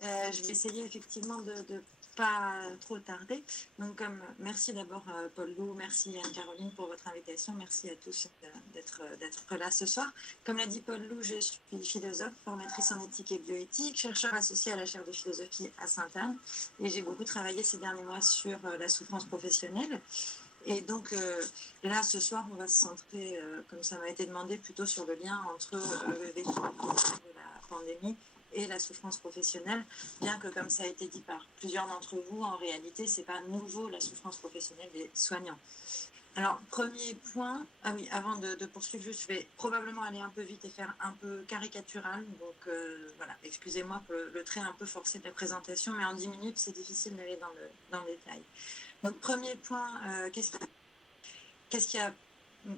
Je vais essayer effectivement de ne pas trop tarder. Donc, merci d'abord Paul Lou, merci Anne-Caroline pour votre invitation, merci à tous d'être là ce soir. Comme l'a dit Paul Lou, je suis philosophe, formatrice en éthique et bioéthique, chercheur associé à la chaire de philosophie à Sainte-Anne, et j'ai beaucoup travaillé ces derniers mois sur la souffrance professionnelle. Et donc là, ce soir, on va se centrer, comme ça m'a été demandé, plutôt sur le lien entre le vécu de la pandémie et la souffrance professionnelle, bien que, comme ça a été dit par plusieurs d'entre vous, en réalité, ce n'est pas nouveau la souffrance professionnelle des soignants. Alors, premier point, ah oui, avant de poursuivre, juste, je vais probablement aller un peu vite et faire un peu caricatural, donc voilà, excusez-moi pour le trait un peu forcé de la présentation, mais en 10 minutes, c'est difficile d'aller dans le détail. Donc, premier point, qu'est-ce qui a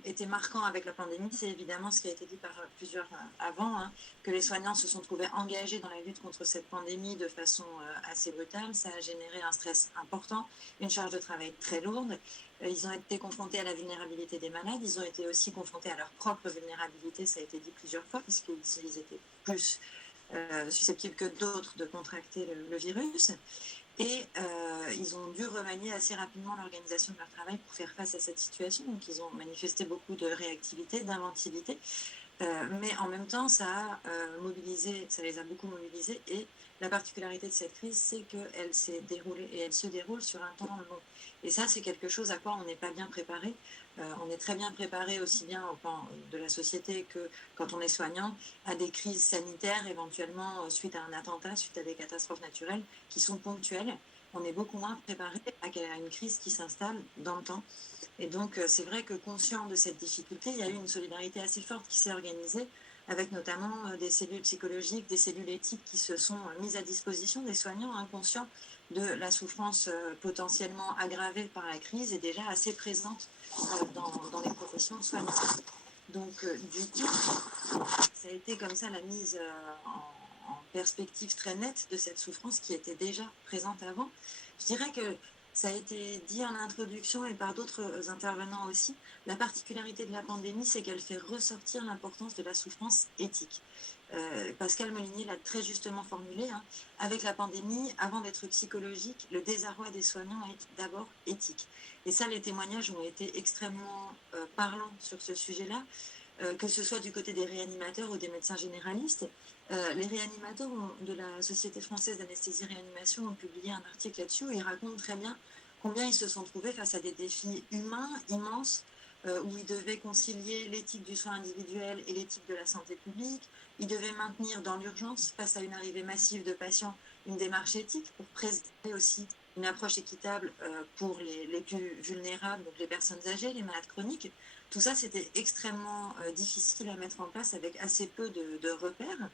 été marquant avec la pandémie, c'est évidemment ce qui a été dit par plusieurs avant, que les soignants se sont trouvés engagés dans la lutte contre cette pandémie de façon assez brutale. Ça a généré un stress important, une charge de travail très lourde. Ils ont été confrontés à la vulnérabilité des malades, ils ont été aussi confrontés à leur propre vulnérabilité, ça a été dit plusieurs fois, parce qu'ils étaient plus susceptibles que d'autres de contracter le virus. Et ils ont dû remanier assez rapidement l'organisation de leur travail pour faire face à cette situation. Donc, ils ont manifesté beaucoup de réactivité, d'inventivité. Mais en même temps, ça les a beaucoup mobilisés. Et la particularité de cette crise, c'est qu'elle s'est déroulée et elle se déroule sur un temps long. Et ça, c'est quelque chose à quoi on n'est pas bien préparé. On est très bien préparé aussi bien au plan de la société que quand on est soignant à des crises sanitaires, éventuellement suite à un attentat, suite à des catastrophes naturelles qui sont ponctuelles. On est beaucoup moins préparé à une crise qui s'installe dans le temps. Et donc, c'est vrai que conscient de cette difficulté, il y a eu une solidarité assez forte qui s'est organisée, avec notamment des cellules psychologiques, des cellules éthiques qui se sont mises à disposition des soignants inconscients de la souffrance potentiellement aggravée par la crise et déjà assez présente dans les professions soignantes. Donc, du coup, ça a été comme ça la mise en perspective très nette de cette souffrance qui était déjà présente avant. Je dirais que ça a été dit en introduction et par d'autres intervenants aussi. La particularité de la pandémie, c'est qu'elle fait ressortir l'importance de la souffrance éthique. Pascal Molinier l'a très justement formulé. Avec la pandémie, avant d'être psychologique, le désarroi des soignants est d'abord éthique. Et ça, les témoignages ont été extrêmement parlants sur ce sujet-là. Que ce soit du côté des réanimateurs ou des médecins généralistes. Les réanimateurs de la Société française d'anesthésie-réanimation ont publié un article là-dessus où ils racontent très bien combien ils se sont trouvés face à des défis humains immenses, où ils devaient concilier l'éthique du soin individuel et l'éthique de la santé publique. Ils devaient maintenir dans l'urgence, face à une arrivée massive de patients, une démarche éthique pour préserver aussi une approche équitable pour les plus vulnérables, donc les personnes âgées, les malades chroniques. Tout ça, c'était extrêmement difficile à mettre en place avec assez peu de repères.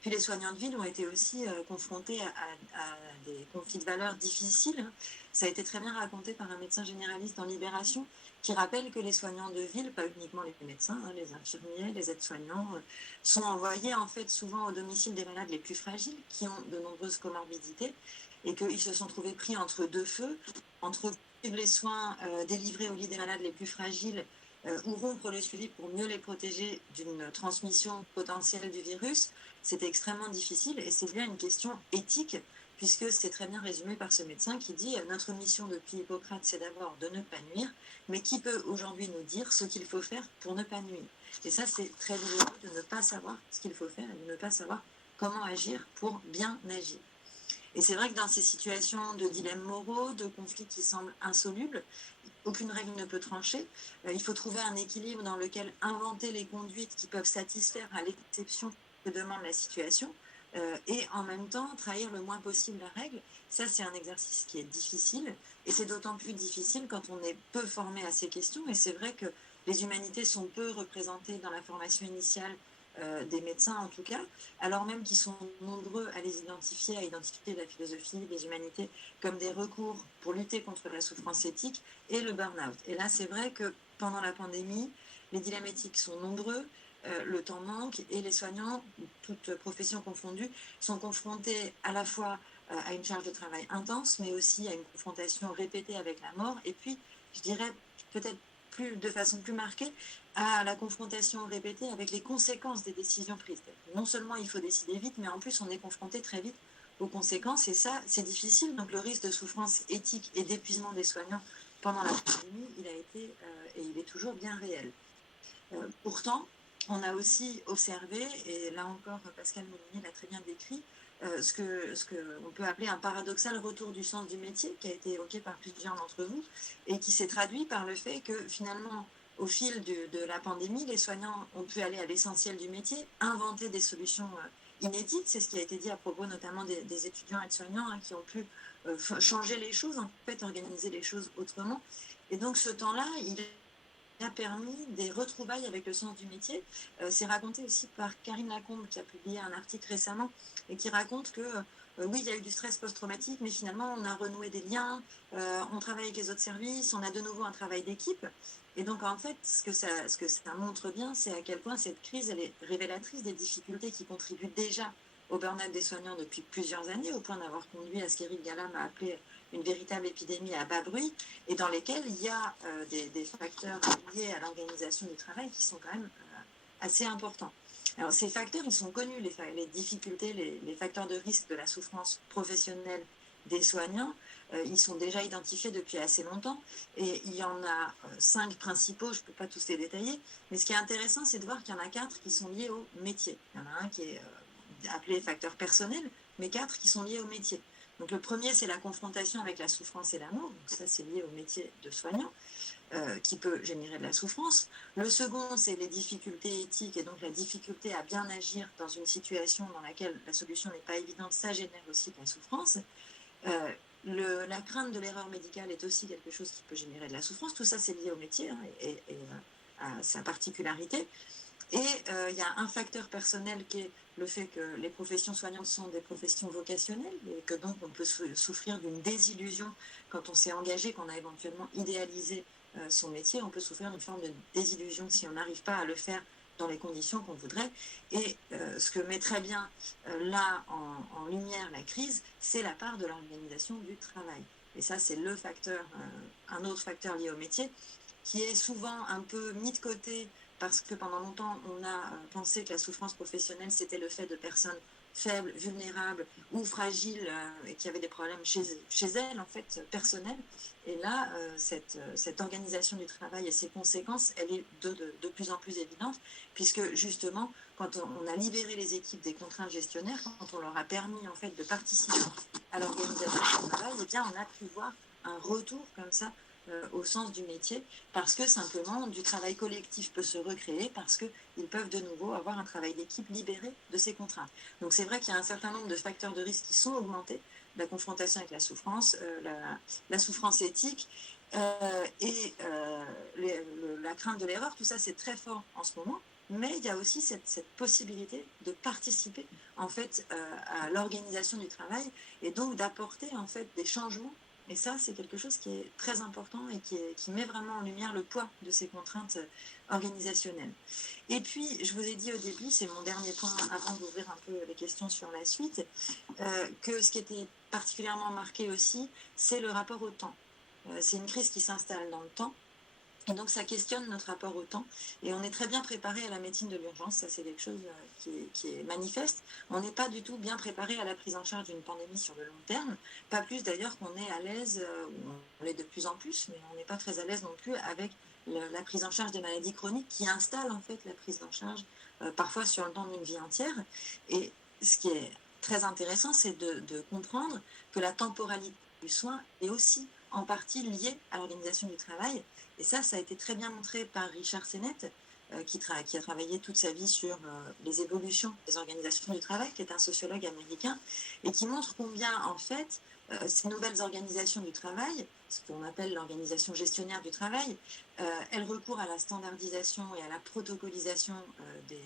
Puis les soignants de ville ont été aussi confrontés à des conflits de valeurs difficiles. Ça a été très bien raconté par un médecin généraliste dans Libération qui rappelle que les soignants de ville, pas uniquement les médecins, les infirmiers, les aides-soignants, sont envoyés en fait souvent au domicile des malades les plus fragiles qui ont de nombreuses comorbidités et qu'ils se sont trouvés pris entre deux feux, entre les soins délivrés au lit des malades les plus fragiles ou rompre le suivi pour mieux les protéger d'une transmission potentielle du virus. C'était extrêmement difficile et c'est bien une question éthique puisque c'est très bien résumé par ce médecin qui dit notre mission depuis Hippocrate, c'est d'abord de ne pas nuire, mais qui peut aujourd'hui nous dire ce qu'il faut faire pour ne pas nuire. Et ça, c'est très douloureux de ne pas savoir ce qu'il faut faire et de ne pas savoir comment agir pour bien agir. Et c'est vrai que dans ces situations de dilemmes moraux, de conflits qui semblent insolubles, aucune règle ne peut trancher. Il faut trouver un équilibre dans lequel inventer les conduites qui peuvent satisfaire à l'exception que demande la situation et en même temps trahir le moins possible la règle. Ça, c'est un exercice qui est difficile et c'est d'autant plus difficile quand on est peu formé à ces questions. Et c'est vrai que les humanités sont peu représentées dans la formation initiale des médecins en tout cas, alors même qu'ils sont nombreux à les identifier, à identifier la philosophie, les humanités comme des recours pour lutter contre la souffrance éthique et le burn-out. Et là, c'est vrai que pendant la pandémie, les dilemmes éthiques sont nombreux, le temps manque et les soignants, toutes professions confondues, sont confrontés à la fois à une charge de travail intense, mais aussi à une confrontation répétée avec la mort. Et puis, je dirais peut-être de façon plus marquée, à la confrontation répétée avec les conséquences des décisions prises. Non seulement il faut décider vite, mais en plus on est confronté très vite aux conséquences, et ça, c'est difficile. Donc le risque de souffrance éthique et d'épuisement des soignants pendant la pandémie, il a été et il est toujours bien réel. Pourtant, on a aussi observé, et là encore Pascal Molinier l'a très bien décrit, ce qu'on peut appeler un paradoxal retour du sens du métier, qui a été évoqué par plusieurs d'entre vous, et qui s'est traduit par le fait que finalement, au fil de la pandémie, les soignants ont pu aller à l'essentiel du métier, inventer des solutions inédites. C'est ce qui a été dit à propos notamment des étudiants aides-soignants qui ont pu changer les choses, en fait, organiser les choses autrement. Et donc ce temps-là, il a permis des retrouvailles avec le sens du métier. C'est raconté aussi par Karine Lacombe, qui a publié un article récemment et qui raconte que oui, il y a eu du stress post-traumatique, mais finalement, on a renoué des liens, on travaille avec les autres services, on a de nouveau un travail d'équipe. Et donc, en fait, ce que ça montre bien, c'est à quel point cette crise, elle est révélatrice des difficultés qui contribuent déjà au burn-out des soignants depuis plusieurs années, au point d'avoir conduit à ce qu'Éric Gallam a appelé une véritable épidémie à bas bruit, et dans lesquels il y a des facteurs liés à l'organisation du travail qui sont quand même assez importants. Alors ces facteurs, ils sont connus, les difficultés, les facteurs de risque de la souffrance professionnelle des soignants, ils sont déjà identifiés depuis assez longtemps, et il y en a 5 principaux, je ne peux pas tous les détailler, mais ce qui est intéressant, c'est de voir qu'il y en a 4 qui sont liés au métier. Il y en a un qui est appelé facteur personnel, mais 4 qui sont liés au métier. Donc le premier, c'est la confrontation avec la souffrance et l'amour. Donc ça, c'est lié au métier de soignant, qui peut générer de la souffrance. Le second, c'est les difficultés éthiques, et donc la difficulté à bien agir dans une situation dans laquelle la solution n'est pas évidente. Ça génère aussi de la souffrance. La crainte de l'erreur médicale est aussi quelque chose qui peut générer de la souffrance. Tout ça, c'est lié au métier et à sa particularité. Et il y a un facteur personnel qui est le fait que les professions soignantes sont des professions vocationnelles, et que donc on peut souffrir d'une désillusion quand on s'est engagé, qu'on a éventuellement idéalisé son métier. On peut souffrir d'une forme de désillusion si on n'arrive pas à le faire dans les conditions qu'on voudrait. Et ce que met très bien là en lumière la crise, c'est la part de l'organisation du travail. Et ça, c'est le facteur, un autre facteur lié au métier, qui est souvent un peu mis de côté, parce que pendant longtemps, on a pensé que la souffrance professionnelle, c'était le fait de personnes faibles, vulnérables ou fragiles, et qui avaient des problèmes chez elles, en fait, personnels. Et là, cette organisation du travail et ses conséquences, elle est de plus en plus évidente, puisque justement, quand on a libéré les équipes des contraintes gestionnaires, quand on leur a permis, en fait, de participer à l'organisation du travail, eh bien, on a pu voir un retour comme ça au sens du métier, parce que simplement du travail collectif peut se recréer, parce qu'ils peuvent de nouveau avoir un travail d'équipe libéré de ces contraintes. Donc c'est vrai qu'il y a un certain nombre de facteurs de risque qui sont augmentés, la confrontation avec la souffrance, la souffrance éthique et la crainte de l'erreur. Tout ça, c'est très fort en ce moment, mais il y a aussi cette possibilité de participer en fait à l'organisation du travail, et donc d'apporter en fait des changements. Et ça, c'est quelque chose qui est très important et qui met vraiment en lumière le poids de ces contraintes organisationnelles. Et puis, je vous ai dit au début, c'est mon dernier point avant d'ouvrir un peu les questions sur la suite, que ce qui était particulièrement marqué aussi, c'est le rapport au temps. C'est une crise qui s'installe dans le temps. Et donc, ça questionne notre rapport au temps. Et on est très bien préparé à la médecine de l'urgence. Ça, c'est quelque chose qui est manifeste. On n'est pas du tout bien préparé à la prise en charge d'une pandémie sur le long terme. Pas plus d'ailleurs qu'on est à l'aise, on l'est de plus en plus, mais on n'est pas très à l'aise non plus avec la prise en charge des maladies chroniques qui installent en fait la prise en charge parfois sur le temps d'une vie entière. Et ce qui est très intéressant, c'est de comprendre que la temporalité du soin est aussi en partie liée à l'organisation du travail. Et ça a été très bien montré par Richard Sennett, qui a travaillé toute sa vie sur les évolutions des organisations du travail, qui est un sociologue américain, et qui montre combien, en fait, ces nouvelles organisations du travail, ce qu'on appelle l'organisation gestionnaire du travail, elles recourent à la standardisation et à la protocolisation des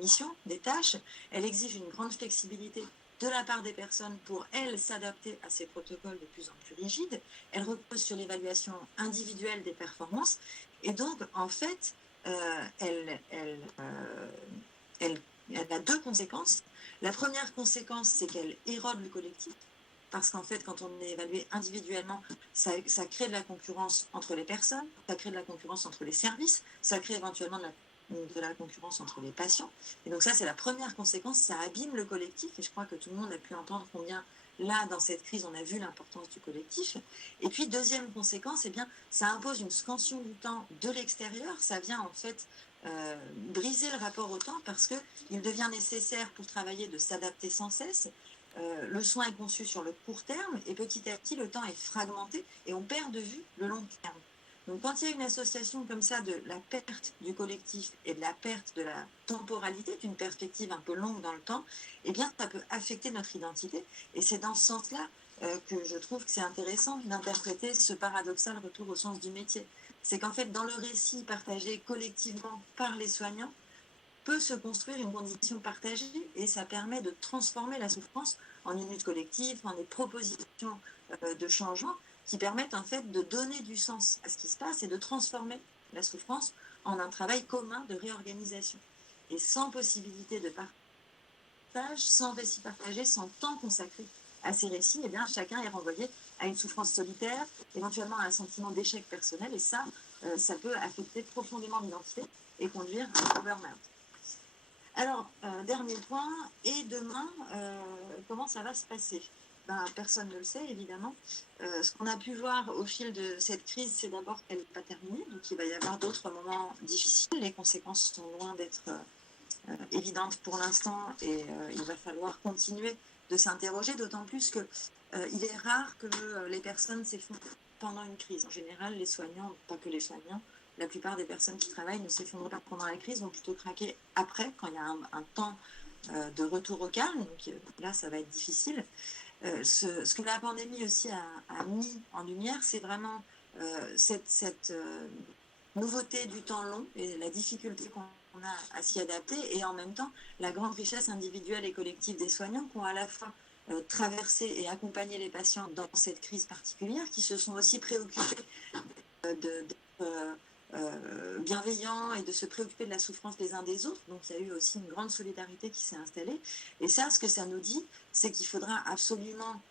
missions, des tâches. Elle exige une grande flexibilité de la part des personnes pour, elles, s'adapter à ces protocoles de plus en plus rigides. Elle repose sur l'évaluation individuelle des performances. Et donc, en fait, elle a 2 conséquences. La première conséquence, c'est qu'elle érode le collectif. Parce qu'en fait, quand on est évalué individuellement, ça crée de la concurrence entre les personnes, ça crée de la concurrence entre les services, ça crée éventuellement de la de la concurrence entre les patients. Et donc ça, c'est la première conséquence, ça abîme le collectif, et je crois que tout le monde a pu entendre combien, là, dans cette crise, on a vu l'importance du collectif. Et puis, deuxième conséquence, eh bien, ça impose une scansion du temps de l'extérieur, ça vient en fait briser le rapport au temps, parce qu'il devient nécessaire pour travailler de s'adapter sans cesse. Le soin est conçu sur le court terme, et petit à petit, le temps est fragmenté, et on perd de vue le long terme. Donc, quand il y a une association comme ça de la perte du collectif et de la perte de la temporalité, d'une perspective un peu longue dans le temps, eh bien, ça peut affecter notre identité. Et c'est dans ce sens-là que je trouve que c'est intéressant d'interpréter ce paradoxal retour au sens du métier. C'est qu'en fait, dans le récit partagé collectivement par les soignants, peut se construire une condition partagée, et ça permet de transformer la souffrance en une lutte collective, en des propositions de changement qui permettent en fait de donner du sens à ce qui se passe et de transformer la souffrance en un travail commun de réorganisation. Et sans possibilité de partage, sans récit partagé, sans temps consacré à ces récits, eh bien, chacun est renvoyé à une souffrance solitaire, éventuellement à un sentiment d'échec personnel, et ça, ça peut affecter profondément l'identité et conduire à un burn-out. Alors, dernier point, et demain, comment ça va se passer? Personne ne le sait, évidemment. Ce qu'on a pu voir au fil de cette crise, c'est d'abord qu'elle n'est pas terminée, donc il va y avoir d'autres moments difficiles. Les conséquences sont loin d'être évidentes pour l'instant, et il va falloir continuer de s'interroger, d'autant plus qu'il est rare que les personnes s'effondrent pendant une crise. En général, les soignants, pas que les soignants, la plupart des personnes qui travaillent ne s'effondrent pas pendant la crise, vont plutôt craquer après, quand il y a un temps de retour au calme. Donc là, ça va être difficile. Ce que la pandémie aussi a mis en lumière, c'est vraiment cette nouveauté du temps long et la difficulté qu'on a à s'y adapter, et en même temps la grande richesse individuelle et collective des soignants qui ont à la fois traversé et accompagné les patients dans cette crise particulière, qui se sont aussi préoccupés d'être bienveillants et de se préoccuper de la souffrance des uns des autres. Donc il y a eu aussi une grande solidarité qui s'est installée. Et ça, ce que ça nous dit, c'est qu'il faudra absolument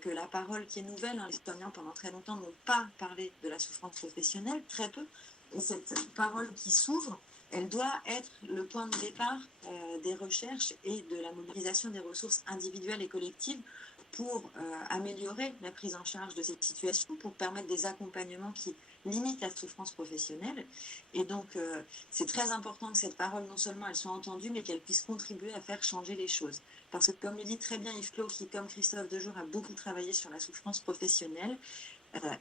que la parole qui est nouvelle, les soignants pendant très longtemps n'ont pas parlé de la souffrance professionnelle, très peu. Et cette parole qui s'ouvre, elle doit être le point de départ des recherches et de la mobilisation des ressources individuelles et collectives pour améliorer la prise en charge de cette situation, pour permettre des accompagnements qui limitent la souffrance professionnelle. Et donc, c'est très important que cette parole, non seulement elle soit entendue, mais qu'elle puisse contribuer à faire changer les choses. Parce que, comme le dit très bien Yves Clos, qui, comme Christophe Dejour, a beaucoup travaillé sur la souffrance professionnelle,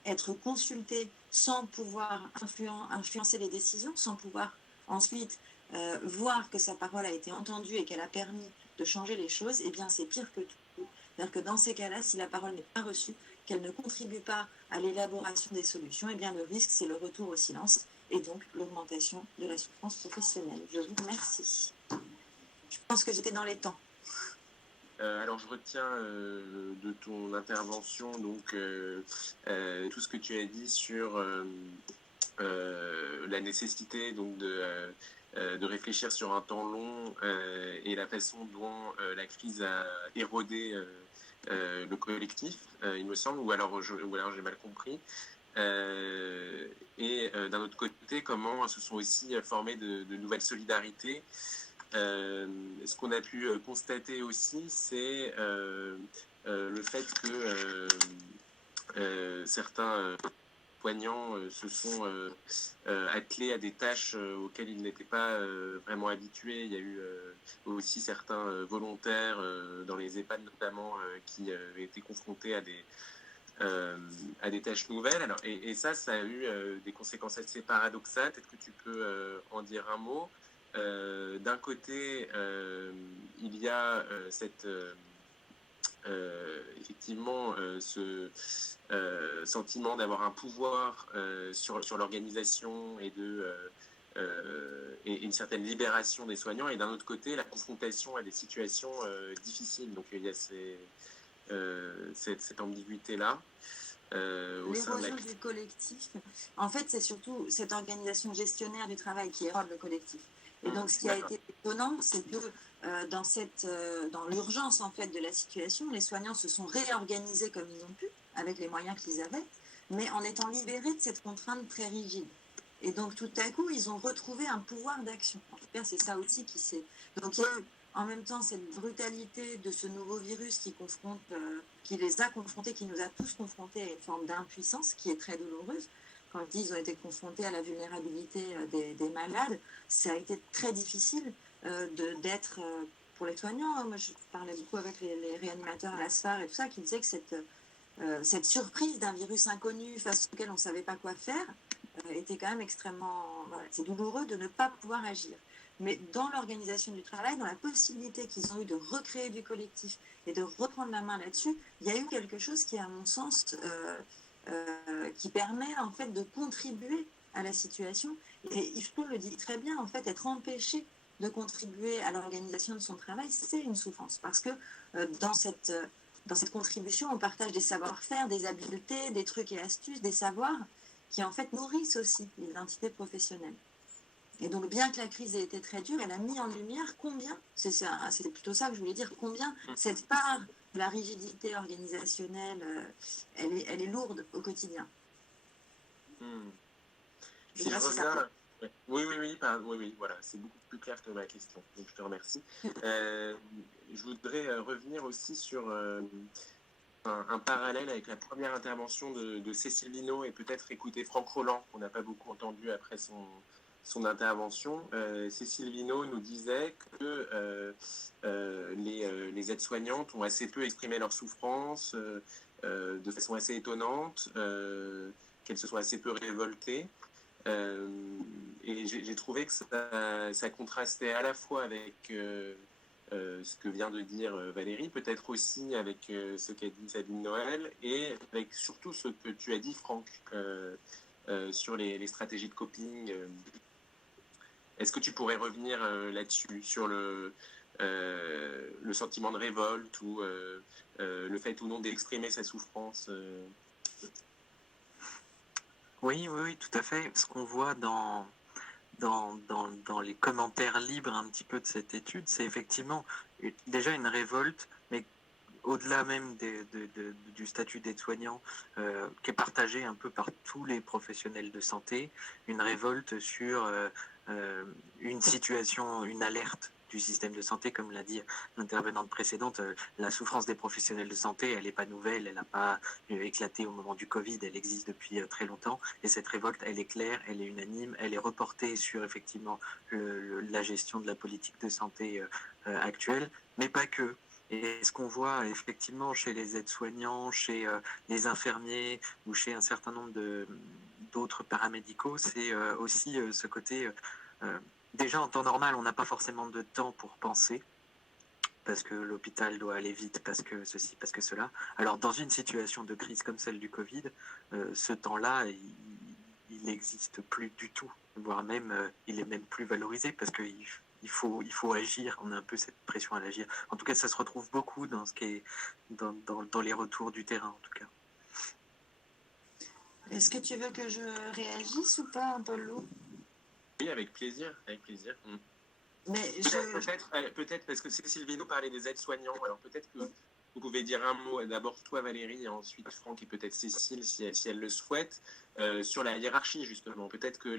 être consulté sans pouvoir influencer les décisions, sans pouvoir ensuite voir que sa parole a été entendue et qu'elle a permis de changer les choses, eh bien c'est pire que tout. C'est-à-dire que dans ces cas-là, si la parole n'est pas reçue, qu'elle ne contribue pas à l'élaboration des solutions, eh bien le risque, c'est le retour au silence et donc l'augmentation de la souffrance professionnelle. Je vous remercie. Je pense que j'étais dans les temps. Alors, je retiens de ton intervention donc tout ce que tu as dit sur la nécessité donc de réfléchir sur un temps long et la façon dont la crise a érodé le collectif, il me semble, ou alors j'ai mal compris. Et d'un autre côté, comment se sont aussi formées de nouvelles solidarités. Ce qu'on a pu constater aussi, c'est le fait que certains soignants se sont attelés à des tâches auxquelles ils n'étaient pas vraiment habitués. Il y a eu aussi certains volontaires dans les EHPAD notamment qui étaient confrontés à des tâches nouvelles. Alors, et ça a eu des conséquences assez paradoxales. Peut-être que tu peux en dire un mot. D'un côté, il y a effectivement ce sentiment d'avoir un pouvoir sur l'organisation et et une certaine libération des soignants, et d'un autre côté, la confrontation à des situations difficiles. Donc il y a cette ambiguïté-là. L'érosion du collectif, en fait, c'est surtout cette organisation gestionnaire du travail qui érode le collectif. Et donc, ce qui a été étonnant, c'est que dans l'urgence en fait de la situation, les soignants se sont réorganisés comme ils ont pu, avec les moyens qu'ils avaient, mais en étant libérés de cette contrainte très rigide. Et donc, tout à coup, ils ont retrouvé un pouvoir d'action. En tout cas, c'est ça aussi qui s'est... Donc, il y a eu en même temps cette brutalité de ce nouveau virus qui les a confrontés, qui nous a tous confrontés à une forme d'impuissance qui est très douloureuse. Quand je dis qu'ils ont été confrontés à la vulnérabilité des malades, ça a été très difficile d'être... pour les soignants, moi je parlais beaucoup avec les réanimateurs à la SFAR et tout ça, qui disaient que cette surprise d'un virus inconnu face auquel on ne savait pas quoi faire était quand même extrêmement... Voilà, c'est douloureux de ne pas pouvoir agir. Mais dans l'organisation du travail, dans la possibilité qu'ils ont eu de recréer du collectif et de reprendre la main là-dessus, il y a eu quelque chose qui, à mon sens, qui permet en fait de contribuer à la situation. Et Yvetot le dit très bien, en fait, être empêché de contribuer à l'organisation de son travail, c'est une souffrance. Parce que dans cette contribution, on partage des savoir-faire, des habiletés, des trucs et astuces, des savoirs qui en fait nourrissent aussi l'identité professionnelle. Et donc, bien que la crise ait été très dure, elle a mis en lumière combien, c'est plutôt ça que je voulais dire, combien cette part de la rigidité organisationnelle, elle est lourde au quotidien. Si je reviens... Oui, voilà, c'est beaucoup plus clair que ma question, donc je te remercie. Je voudrais revenir aussi sur un parallèle avec la première intervention de Cécile Vineau et peut-être écouter Franck Rolland, qu'on n'a pas beaucoup entendu après son intervention. Cécile Vineau nous disait que les aides-soignantes ont assez peu exprimé leur souffrance de façon assez étonnante, qu'elles se sont assez peu révoltées. Et j'ai trouvé que ça contrastait à la fois avec ce que vient de dire Valérie, peut-être aussi avec ce qu'a dit Sabine Noël, et avec surtout ce que tu as dit, Franck, sur les stratégies de coping. Est-ce que tu pourrais revenir là-dessus, sur le sentiment de révolte ou le fait ou non d'exprimer sa souffrance Oui, tout à fait. Ce qu'on voit dans les commentaires libres un petit peu de cette étude, c'est effectivement déjà une révolte, mais au-delà même du statut d'aide-soignant qui est partagé un peu par tous les professionnels de santé, une révolte sur une situation, une alerte du système de santé, comme l'a dit l'intervenante précédente, la souffrance des professionnels de santé, elle n'est pas nouvelle, elle n'a pas éclaté au moment du Covid, elle existe depuis très longtemps, et cette révolte, elle est claire, elle est unanime, elle est reportée sur effectivement la gestion de la politique de santé actuelle, mais pas que. Et ce qu'on voit effectivement chez les aides-soignants, chez les infirmiers ou chez un certain nombre d'autres paramédicaux, c'est aussi ce côté... déjà en temps normal, on n'a pas forcément de temps pour penser, parce que l'hôpital doit aller vite, parce que ceci, parce que cela. Alors dans une situation de crise comme celle du Covid, ce temps-là, il n'existe plus du tout, voire même, il est même plus valorisé, parce qu'il faut agir, on a un peu cette pression à l'agir. En tout cas, ça se retrouve beaucoup dans ce qui est dans les retours du terrain, en tout cas. Est-ce que tu veux que je réagisse ou pas, Paul-Lou ? Oui, avec plaisir, avec plaisir. Mais peut-être parce que Cécile Vineau parlait des aides-soignants, alors peut-être que vous pouvez dire un mot, d'abord toi Valérie, et ensuite Franck et peut-être Cécile si elle le souhaite, sur la hiérarchie justement. Peut-être que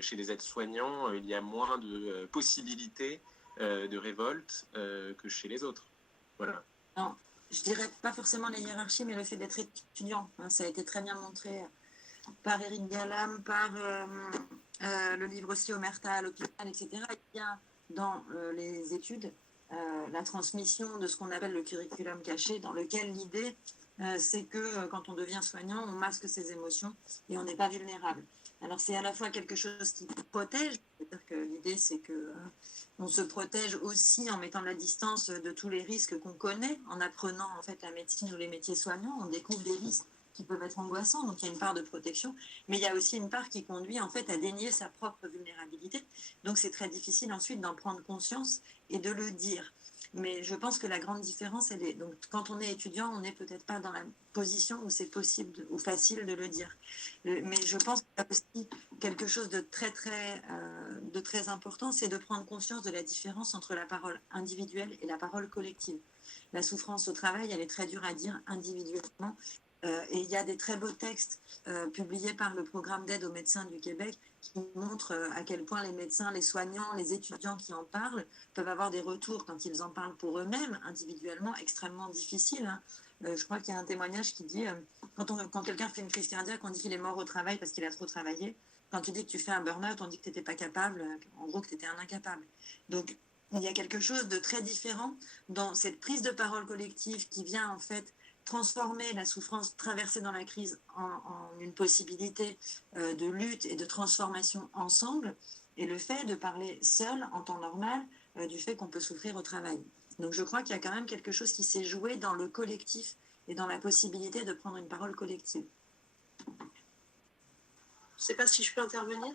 chez les aides-soignants, il y a moins de possibilités de révolte que chez les autres. Voilà. Non, je dirais pas forcément la hiérarchie, mais le fait d'être étudiant. Ça a été très bien montré par Éric Gallam, par le livre aussi Omerta à l'hôpital, etc. Il y a dans les études la transmission de ce qu'on appelle le curriculum caché, dans lequel l'idée, c'est que quand on devient soignant, on masque ses émotions et on n'est pas vulnérable. Alors c'est à la fois quelque chose qui protège, c'est-à-dire que l'idée c'est que on se protège aussi en mettant de la distance de tous les risques qu'on connaît, en apprenant en fait la médecine ou les métiers soignants, on découvre des risques qui peuvent être angoissants, donc il y a une part de protection, mais il y a aussi une part qui conduit en fait à dénier sa propre vulnérabilité, donc c'est très difficile ensuite d'en prendre conscience et de le dire. Mais je pense que la grande différence, elle est, donc quand on est étudiant, on n'est peut-être pas dans la position où c'est possible ou facile de le dire. Mais je pense qu'il y a aussi quelque chose de très important, c'est de prendre conscience de la différence entre la parole individuelle et la parole collective. La souffrance au travail, elle est très dure à dire individuellement. Et il y a des très beaux textes publiés par le programme d'aide aux médecins du Québec qui montrent à quel point les médecins, les soignants, les étudiants qui en parlent peuvent avoir des retours quand ils en parlent pour eux-mêmes, individuellement, extrêmement difficiles. Hein. Je crois qu'il y a un témoignage qui dit quand quelqu'un fait une crise cardiaque, on dit qu'il est mort au travail parce qu'il a trop travaillé. Quand tu dis que tu fais un burn-out, on dit que tu n'étais pas capable, en gros que tu étais un incapable. Donc, il y a quelque chose de très différent dans cette prise de parole collective qui vient en fait transformer la souffrance traversée dans la crise en une possibilité de lutte et de transformation ensemble, et le fait de parler seul en temps normal du fait qu'on peut souffrir au travail. Donc je crois qu'il y a quand même quelque chose qui s'est joué dans le collectif et dans la possibilité de prendre une parole collective. Je ne sais pas si je peux intervenir.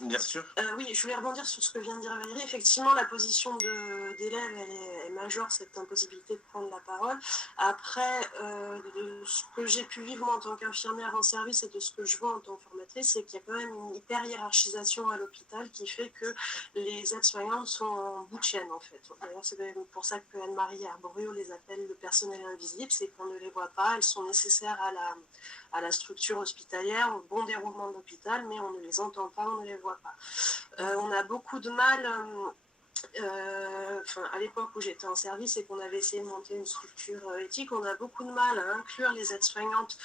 Bien sûr. Oui, je voulais rebondir sur ce que vient de dire Valérie. Effectivement, la position d'élève, elle est majeure, cette impossibilité de prendre la parole. Après, de ce que j'ai pu vivre moi, en tant qu'infirmière en service et de ce que je vois en tant que formatrice, c'est qu'il y a quand même une hyper hiérarchisation à l'hôpital qui fait que les aides-soignantes sont en bout de chaîne, en fait. D'ailleurs, c'est pour ça que Anne-Marie Arborio les appelle le personnel invisible, c'est qu'on ne les voit pas, elles sont nécessaires à la structure hospitalière, au bon déroulement de l'hôpital, mais on ne les entend pas, on ne les voit pas. On a beaucoup de mal, à l'époque où j'étais en service et qu'on avait essayé de monter une structure éthique, on a beaucoup de mal à inclure les aides-soignantes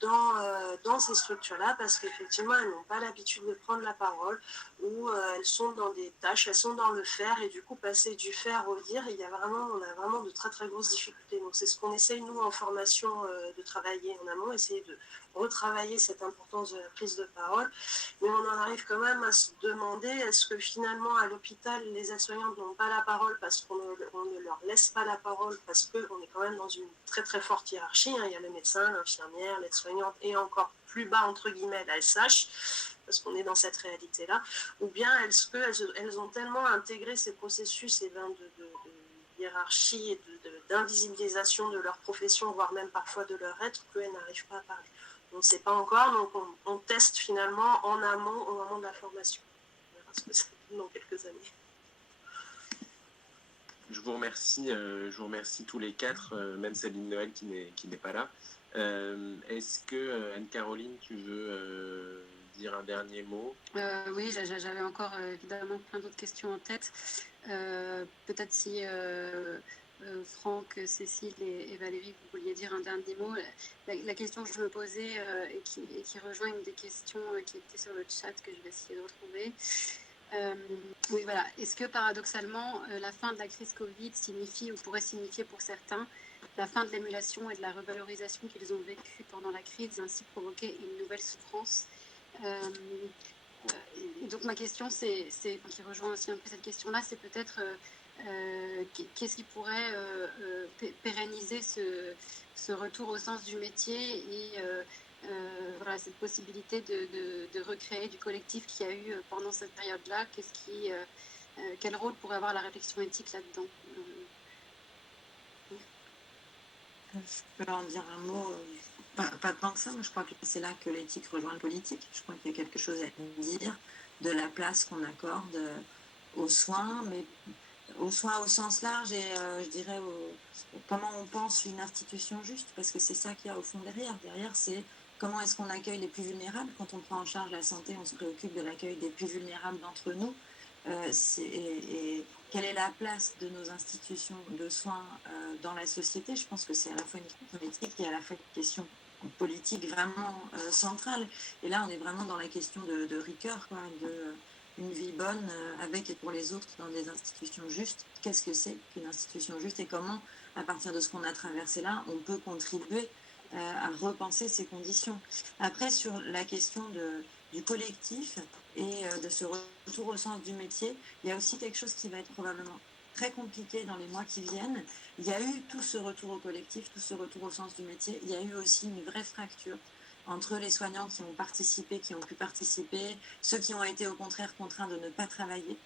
dans ces structures-là parce qu'effectivement, elles n'ont pas l'habitude de prendre la parole ou elles sont dans des tâches, elles sont dans le faire et du coup, passer du faire au dire, on a vraiment de très très grosses difficultés. Donc c'est ce qu'on essaye, nous, en formation, de travailler en amont, essayer de retravailler cette importance de la prise de parole. Mais on en arrive quand même à se demander, est-ce que finalement, à l'hôpital, les aides-soignantes n'ont pas la parole parce qu'on ne leur laisse pas la parole, parce qu'on est quand même dans une très très forte hiérarchie, hein. Il y a le médecin, l'infirmière, l'aide-soignante et encore plus bas, entre guillemets, la SH, parce qu'on est dans cette réalité-là, ou bien est-ce qu'elles ont tellement intégré ces processus de hiérarchie et d'invisibilisation de leur profession, voire même parfois de leur être, qu'elles n'arrivent pas à parler. On ne sait pas encore, donc on teste finalement en amont, au moment de la formation. On verra ce que ça donne dans quelques années. Je vous remercie tous les quatre, même Céline Noël qui n'est pas là. Est-ce que Anne-Caroline, tu veux dire un dernier mot? Oui, j'avais encore évidemment plein d'autres questions en tête. Peut-être si Franck, Cécile et Valérie, vous vouliez dire un dernier mot. La question que je me posais et qui rejoint une des questions qui était sur le chat que je vais essayer de retrouver. Oui, voilà. Est-ce que paradoxalement, la fin de la crise Covid signifie ou pourrait signifier pour certains la fin de l'émulation et de la revalorisation qu'ils ont vécue pendant la crise et ainsi provoquer une nouvelle souffrance? Et donc ma question, qui rejoint aussi un peu cette question-là, c'est peut-être qu'est-ce qui pourrait pérenniser ce retour au sens du métier et voilà, cette possibilité de recréer du collectif qu'il y a eu pendant cette période-là. Quel rôle pourrait avoir la réflexion éthique là-dedans? Je peux en dire un mot, pas tant que ça, mais je crois que c'est là que l'éthique rejoint le politique. Je crois qu'il y a quelque chose à dire de la place qu'on accorde aux soins, mais aux soins au sens large et je dirais comment on pense une institution juste, parce que c'est ça qu'il y a au fond derrière. Derrière, c'est comment est-ce qu'on accueille les plus vulnérables. Quand on prend en charge la santé, on se préoccupe de l'accueil des plus vulnérables d'entre nous. Et quelle est la place de nos institutions de soins dans la société? Je pense que c'est à la fois une question éthique et à la fois une question politique vraiment centrale. Et là, on est vraiment dans la question de rigueur, quoi, une vie bonne avec et pour les autres dans des institutions justes. Qu'est-ce que c'est qu'une institution juste et comment, à partir de ce qu'on a traversé là, on peut contribuer à repenser ces conditions. Après, sur la question du collectif et de ce retour au sens du métier, il y a aussi quelque chose qui va être probablement très compliqué dans les mois qui viennent. Il y a eu tout ce retour au collectif, tout ce retour au sens du métier. Il y a eu aussi une vraie fracture entre les soignants qui ont participé, qui ont pu participer, ceux qui ont été au contraire contraints de ne pas travailler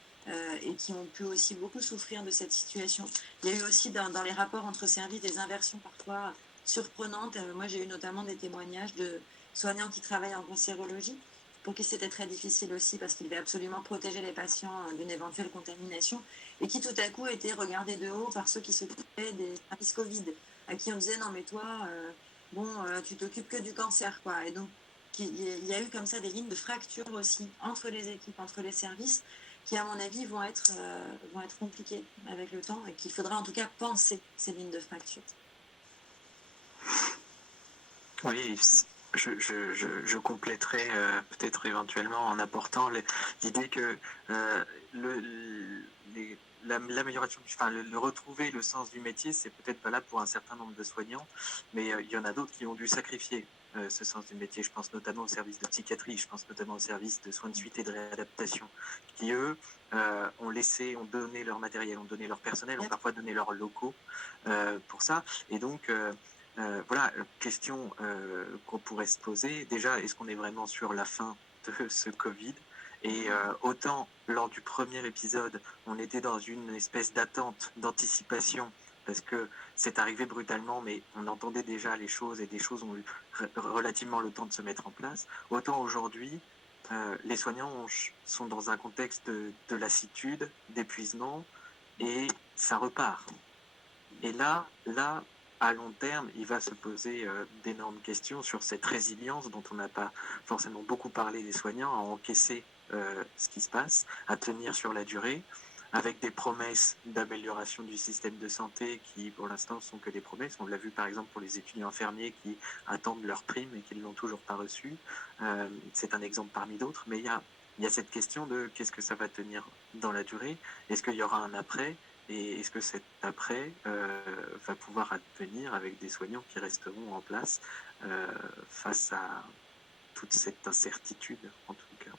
et qui ont pu aussi beaucoup souffrir de cette situation. Il y a eu aussi dans les rapports entre services des inversions parfois surprenantes. Moi, j'ai eu notamment des témoignages de soignants qui travaillent en cancérologie, pour qui c'était très difficile aussi parce qu'ils devaient absolument protéger les patients d'une éventuelle contamination et qui tout à coup étaient regardés de haut par ceux qui s'occupaient des services Covid, à qui on disait non mais toi, tu t'occupes que du cancer, quoi. Et donc, il y a eu comme ça des lignes de fracture aussi entre les équipes, entre les services, qui, à mon avis, vont être compliquées avec le temps et qu'il faudra en tout cas penser ces lignes de fracture. Oui, je compléterai peut-être éventuellement en apportant l'idée que l'amélioration, enfin le retrouver le sens du métier, c'est peut-être valable pour un certain nombre de soignants, mais il y en a d'autres qui ont dû sacrifier ce sens du métier. Je pense notamment au service de psychiatrie, je pense notamment au service de soins de suite et de réadaptation, qui eux ont donné leur matériel, ont donné leur personnel, ont parfois donné leurs locaux pour ça, et donc voilà, question qu'on pourrait se poser. Déjà, est-ce qu'on est vraiment sur la fin de ce Covid ? Et autant lors du premier épisode, on était dans une espèce d'attente, d'anticipation, parce que c'est arrivé brutalement, mais on entendait déjà les choses et des choses ont eu relativement le temps de se mettre en place. Autant aujourd'hui, les soignants sont dans un contexte de lassitude, d'épuisement, et ça repart. Et là, à long terme, il va se poser d'énormes questions sur cette résilience dont on n'a pas forcément beaucoup parlé des soignants, à encaisser ce qui se passe, à tenir sur la durée, avec des promesses d'amélioration du système de santé qui, pour l'instant, sont que des promesses. On l'a vu, par exemple, pour les étudiants infirmiers qui attendent leur prime et qui ne l'ont toujours pas reçue. C'est un exemple parmi d'autres, mais il y a cette question de qu'est-ce que ça va tenir dans la durée ? Est-ce qu'il y aura un après ? Et est-ce que cet après va pouvoir advenir avec des soignants qui resteront en place face à toute cette incertitude, en tout cas.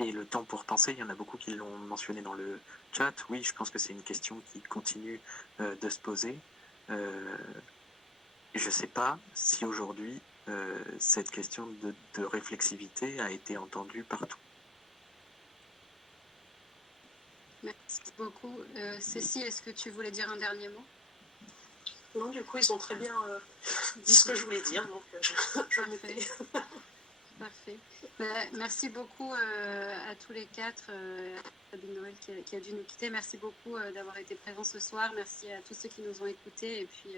Et le temps pour penser, il y en a beaucoup qui l'ont mentionné dans le chat. Oui, je pense que c'est une question qui continue de se poser. Je ne sais pas si aujourd'hui, cette question de réflexivité a été entendue partout. Merci beaucoup. Cécile, est-ce que tu voulais dire un dernier mot ? Non, du coup, ils ont très bien dit ce que je voulais dire, donc je le fais. Parfait. Merci beaucoup à tous les quatre, Sabine Noël qui a dû nous quitter. Merci beaucoup d'avoir été présents ce soir. Merci à tous ceux qui nous ont écoutés. Et puis,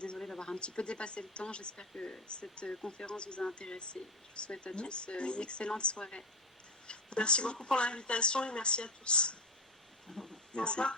désolée d'avoir un petit peu dépassé le temps. J'espère que cette conférence vous a intéressé. Je vous souhaite à tous une excellente soirée. Merci beaucoup pour l'invitation et merci à tous. Merci. Au revoir.